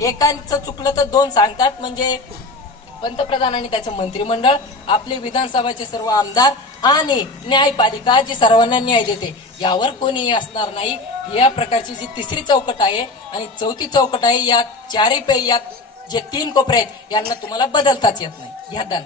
एकांचं चुकलं तर दोन सांगतात, म्हणजे पंतप्रधान आणि त्याचं मंत्रिमंडळ, आपले विधानसभाचे सर्व आमदार आणि न्यायपालिका जी सर्वांना न्याय देते, यावर कोणीही असणार नाही. या प्रकारची जी तिसरी चौकट आहे आणि चौथी चौकट आहे, या चारही यात जे तीन कोपरे आहेत यांना तुम्हाला बदलताच येत नाही. या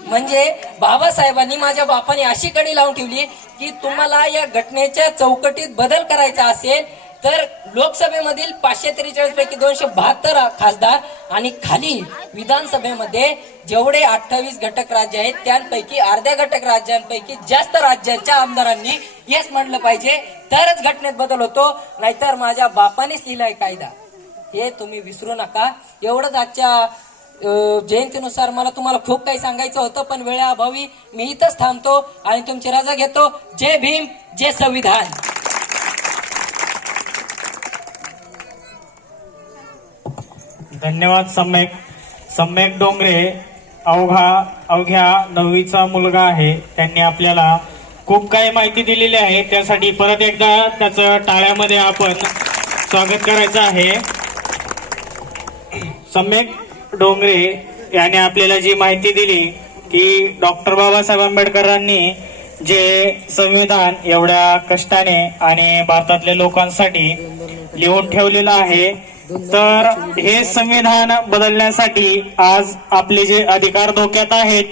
म्हणजे बाबासाहेबांनी, माझ्या बापाने अशी कडी लावून ठेवली की तुम्हाला या घटनेच्या चौकटीत बदल करायचा असेल तर लोकसभेमधील 543 पैकी 272 खासदार आणि खाली विधानसभेमध्ये जेवढे 28 घटक राज्य आहेत त्यांपैकी अर्ध्या घटक राज्यांपैकी जास्त राज्यांच्या आमदारांनी येस म्हटलं पाहिजे, तरच घटनेत बदल होतो. नाहीतर माझ्या बापानेच लिहिलाय कायदा, हे तुम्ही विसरू नका. एवढंच आजच्या जयंतीनुसार मला तुम्हाला खूप काही सांगायचं होतं, पण वेळेअभावी मी इथंच थांबतो आणि तुमची रजा घेतो. जय भीम, जय संविधान. धन्यवाद. सम्यक डोंगरे अवघ्या 9वीचा मुलगा आहे. त्यांनी आपल्याला खूप काही माहिती दिलेली आहे. त्यासाठी परत एकदा त्याचं टाळ्यामध्ये आपण स्वागत करायचं आहे. सम्यक डोंगरे याने आपल्याला जी माहिती दिली की डॉक्टर बाबासाहेब आंबेडकरांनी जे संविधान एवढ्या कष्टाने आणि भारतातल्या लोकांसाठी लिहून ठेवलेलं आहे, तर हे संविधान बदलण्यासाठी आज आपले जे अधिकार धोक्यात आहेत